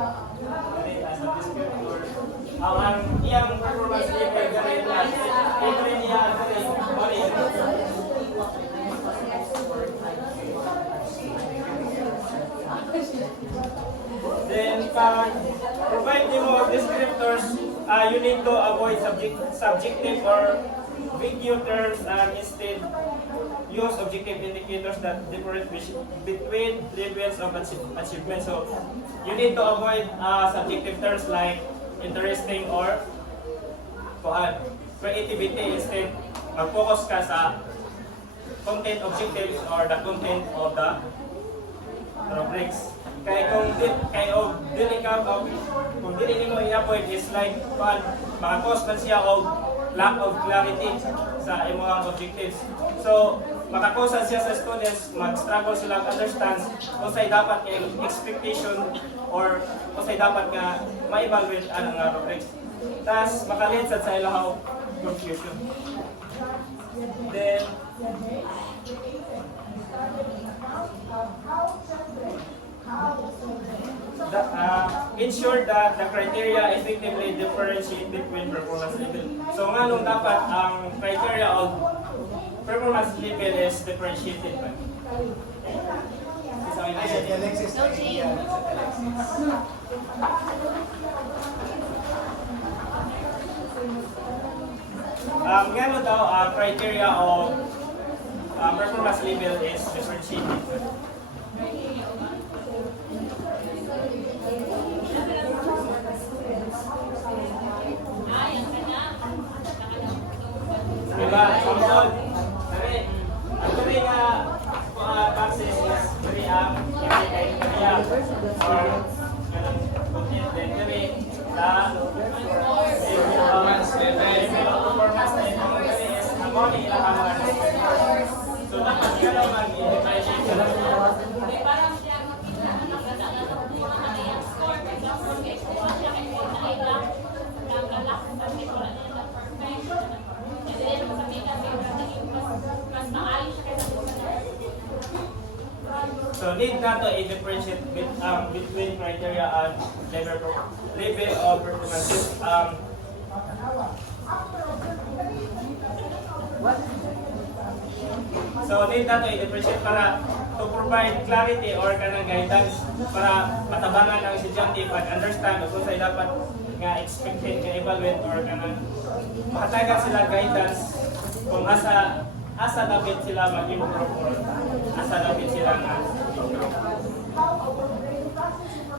As a descriptor. Ang iyang performance level ganit as every niya money. Then provide them more descriptors. You need to avoid subjective or vague terms and instead use objective indicators that differentiate between levels of achievement. So you need to avoid subjective terms like interesting or creativity. Instead, mag-focus ka sa content objectives or the content of the rubrics. Kaya kung dili mo i-avoid is like maka-cause man siya og lack of clarity sa imong objectives. So, makakusan siya sa students, mag-struggle sila understand kung sa'y dapat yung expectation or kung sa'y dapat nga ma-evaluate ang rubrics. Tapos, makalid sa ilang confusion. Then, ensure that the criteria effectively differentiate between performance level. So nga nung dapat ang criteria of performance level is differentiated ba? Alexis. Nga no daw criteria of performance level is differentiated. Diba? Samson, actually nga taxes is very kaya or then very performance level is among ilang so dapat ka lang mag-differentiate ka lang. So need na to i-differentiate between criteria and level of performance. So need na to i-differentiate para to provide clarity or kanang guidance para matabangan ang estudyante and understand kung sa'y dapat nga expected nga evaluate or kanang mahatagan sila guidance kung asa dapat sila mag-improve or asa dapat sila nga improve.